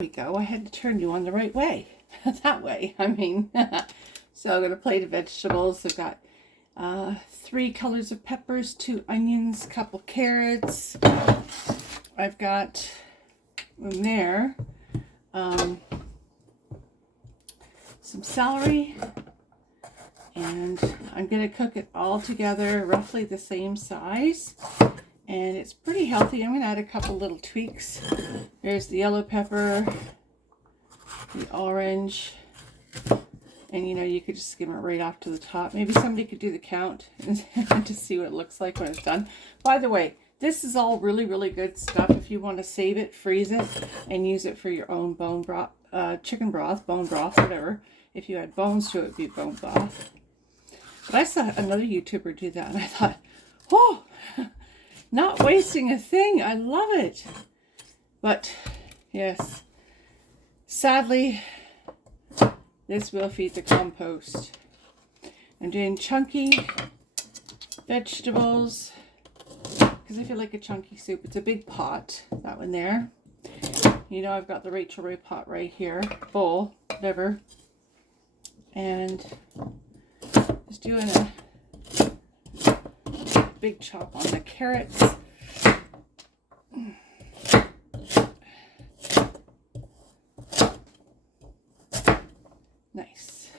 we go. I had to turn you on the right way. That way, I mean. So I'm going to plate of vegetables. I've got 3 colors of peppers, 2 onions, a couple carrots. I've got in there some celery. And I'm going to cook it all together roughly the same size. And it's pretty healthy. I'm going to add a couple little tweaks. There's the yellow pepper, the orange, and you could just skim it right off to the top. Maybe somebody could do the count and to see what it looks like when it's done. By the way, this is all really, really good stuff. If you want to save it, freeze it, and use it for your own bone broth, chicken broth, bone broth, whatever. If you add bones to it, it'd be bone broth. But I saw another YouTuber do that, and I thought, oh, not wasting a thing. I love it. But, yes, sadly, this will feed the compost. I'm doing chunky vegetables because I feel like a chunky soup. It's a big pot, that one there. I've got the Rachel Ray pot right here, bowl, whatever. And just doing a big chop on the carrots. Nice.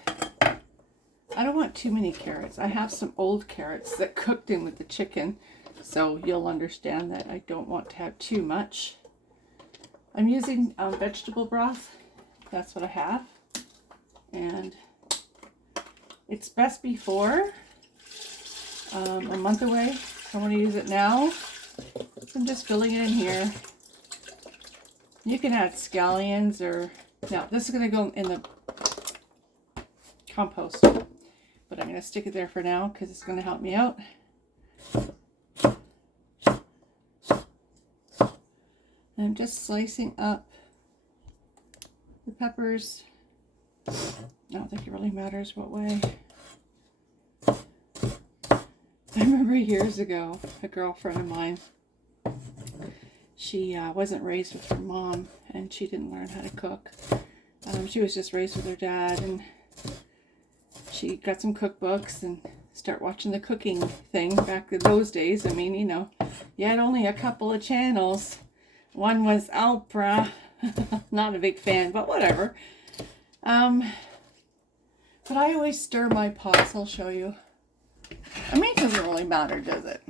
I don't want too many carrots. I have some old carrots that cooked in with the chicken, so you'll understand that I don't want to have too much. I'm using vegetable broth. That's what I have. And it's best before, a month away. I want to use it now. So I'm just filling it in here. You can add scallions or, no, this is going to go in the compost. But I'm going to stick it there for now because it's going to help me out. And I'm just slicing up the peppers. I don't think it really matters what way. I remember years ago, a girlfriend of mine, she wasn't raised with her mom, and she didn't learn how to cook. She was just raised with her dad, and she got some cookbooks and start watching the cooking thing back in those days. I mean, you had only a couple of channels. One was Oprah. Not a big fan, but whatever. But I always stir my pots. I'll show you. I mean, it doesn't really matter, does it?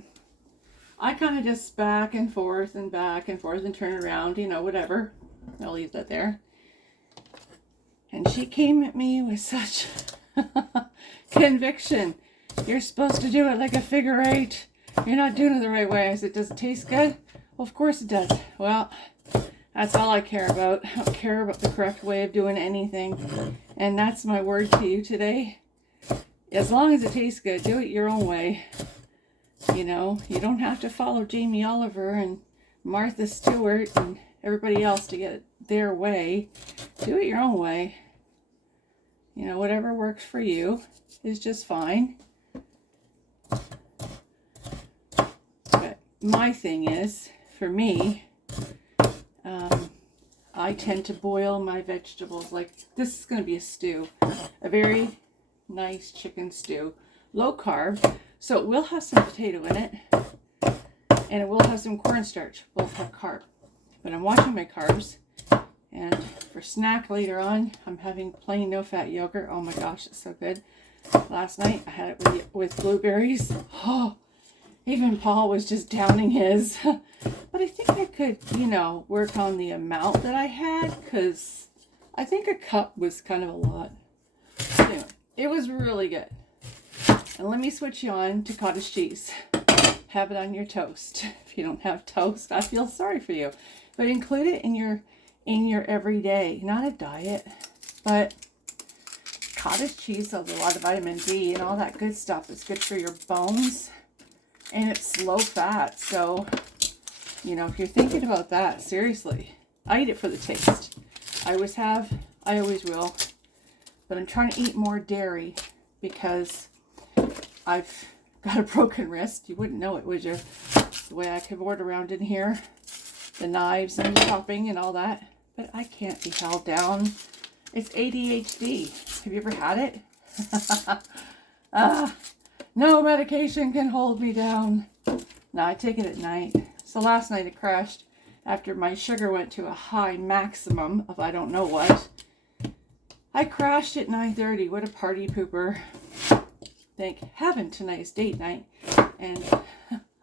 I kind of just back and forth and turn around, whatever. I'll leave that there. And she came at me with such conviction. You're supposed to do it like a figure 8. You're not doing it the right way. I said, does it taste good? Well, of course it does. Well, that's all I care about. I don't care about the correct way of doing anything. And that's my word to you today. As long as it tastes good, do it your own way. You don't have to follow Jamie Oliver and Martha Stewart and everybody else to get their way. Do it your own way. Whatever works for you is just fine. But my thing is, for me, I tend to boil my vegetables. Like, this is going to be a stew. A very nice chicken stew. Low carb. So it will have some potato in it. And it will have some cornstarch. Both have carb. But I'm watching my carbs. And for snack later on, I'm having plain no-fat yogurt. Oh my gosh, it's so good. Last night, I had it with blueberries. Oh, even Paul was just downing his. But I think I could, work on the amount that I had, because I think a cup was kind of a lot. Anyway, it was really good. And let me switch you on to cottage cheese. Have it on your toast. If you don't have toast, I feel sorry for you. But include it in your everyday, not a diet, but cottage cheese has a lot of vitamin D and all that good stuff. It's good for your bones, and it's low fat. So, if you're thinking about that, seriously, I eat it for the taste. I always have, I always will, but I'm trying to eat more dairy because I've got a broken wrist. You wouldn't know it, would you? The way I cavort around in here, the knives and the chopping and all that. but I can't be held down. It's ADHD. Have you ever had it? No medication can hold me down. No, I take it at night. So last night it crashed after my sugar went to a high maximum of I don't know what. I crashed at 9:30. What a party pooper. Thank heaven tonight's date night. And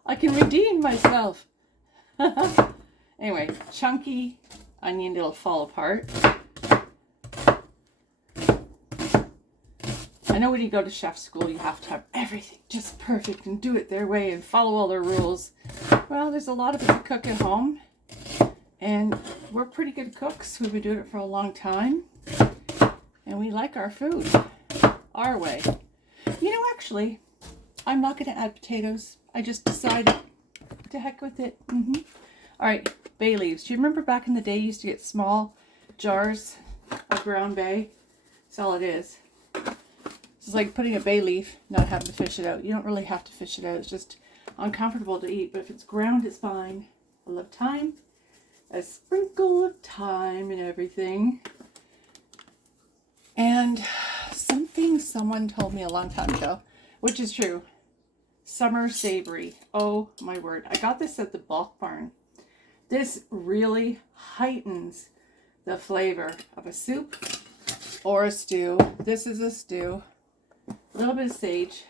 I can redeem myself. Anyway, chunky onion, it'll fall apart. I know when you go to chef school, you have to have everything just perfect and do it their way and follow all their rules. Well, there's a lot of us that cook at home, and we're pretty good cooks. We've been doing it for a long time, and we like our food our way. You know, actually, I'm not going to add potatoes. I just decided to heck with it. All right, bay leaves. Do you remember back in the day you used to get small jars of ground bay? That's all it is. It's like putting a bay leaf, not having to fish it out. You don't really have to fish it out. It's just uncomfortable to eat. But if it's ground, it's fine. I love thyme. A sprinkle of thyme and everything. And something someone told me a long time ago, which is true. Summer savory. Oh my word. I got this at the Bulk Barn. This really heightens the flavor of a soup or a stew. This is a stew. A little bit of sage,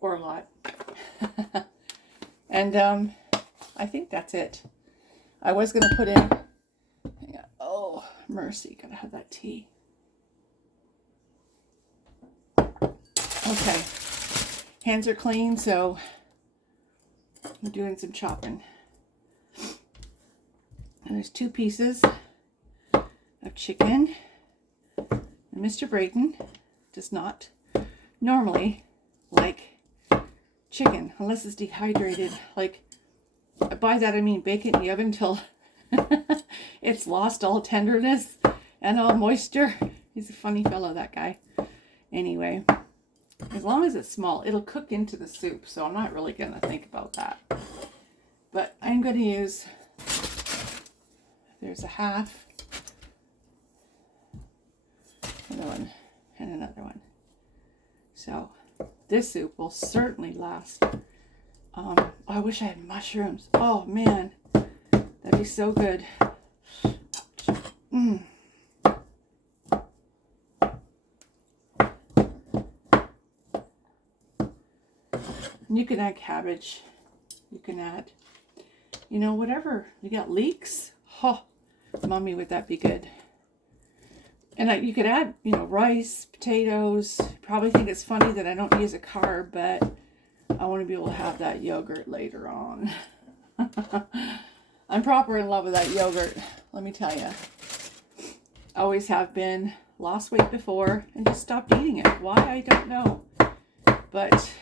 or a lot. And I think that's it. I was going to put in, oh, mercy, gotta have that tea. Okay, hands are clean, so I'm doing some chopping. And there's 2 pieces of chicken. And Mr. Brayton does not normally like chicken unless it's dehydrated. Like, by that I mean bake it in the oven till it's lost all tenderness and all moisture. He's a funny fellow, that guy. Anyway, as long as it's small, it'll cook into the soup, so I'm not really going to think about that. But I'm going to use, there's a half, another one, and another one. So this soup will certainly last. I wish I had mushrooms. Oh man, that'd be so good. You can add cabbage. You can add, you know, whatever. You got leeks. Oh, mommy, would that be good? And you could add, you know, rice, potatoes. Probably think it's funny that I don't use a carb, but I want to be able to have that yogurt later on. I'm proper in love with that yogurt, let me tell you. Always have been. Lost weight before and just stopped eating it. Why, I don't know. But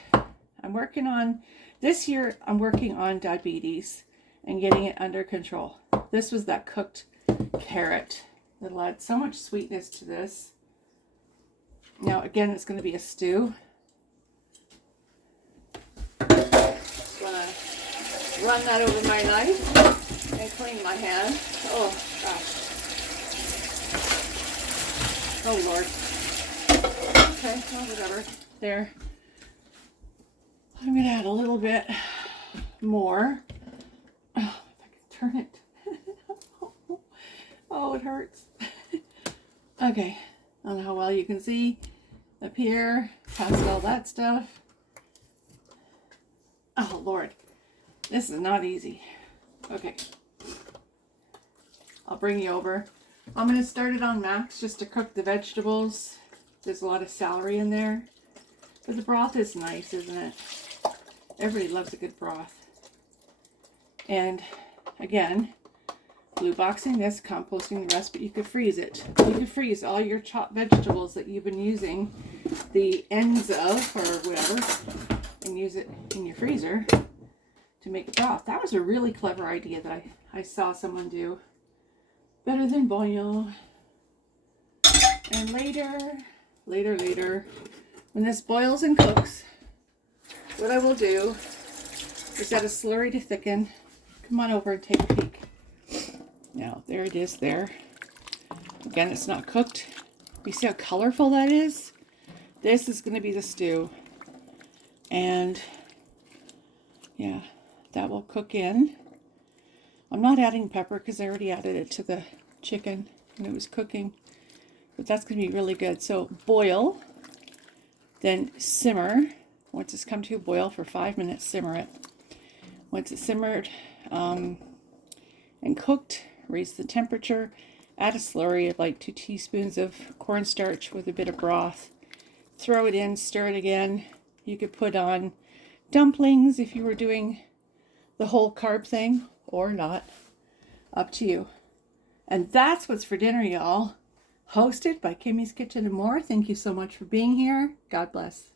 I'm working on, this year I'm working on diabetes and getting it under control. This was that cooked carrot. It'll add so much sweetness to this. Now, again, it's going to be a stew. Just going to run that over my knife and clean my hand. Oh, gosh. Oh, Lord. Okay, well, whatever. There. I'm going to add a little bit more. Oh, if I can turn it. Oh, it hurts. Okay, I don't know how well you can see up here, past all that stuff. Oh, Lord, this is not easy. Okay, I'll bring you over. I'm going to start it on max just to cook the vegetables. There's a lot of celery in there, but the broth is nice, isn't it? Everybody loves a good broth. And again, blue boxing this, composting the rest, but you could freeze it. You could freeze all your chopped vegetables that you've been using the ends of or whatever and use it in your freezer to make a broth. That was a really clever idea that I saw someone do. Better than bouillon. And later, when this boils and cooks, what I will do is add a slurry to thicken. Come on over and take a peek. Now, there it is there. Again, it's not cooked. You see how colorful that is? This is going to be the stew. And yeah, that will cook in. I'm not adding pepper because I already added it to the chicken when it was cooking. But that's going to be really good. So boil, then simmer. Once it's come to a boil for 5 minutes, simmer it. Once it's simmered and cooked, raise the temperature. Add a slurry of like 2 teaspoons of cornstarch with a bit of broth. Throw it in, stir it again. You could put on dumplings if you were doing the whole carb thing or not. Up to you. And that's what's for dinner, y'all. Hosted by Kimmy's Kitchen and More. Thank you so much for being here. God bless.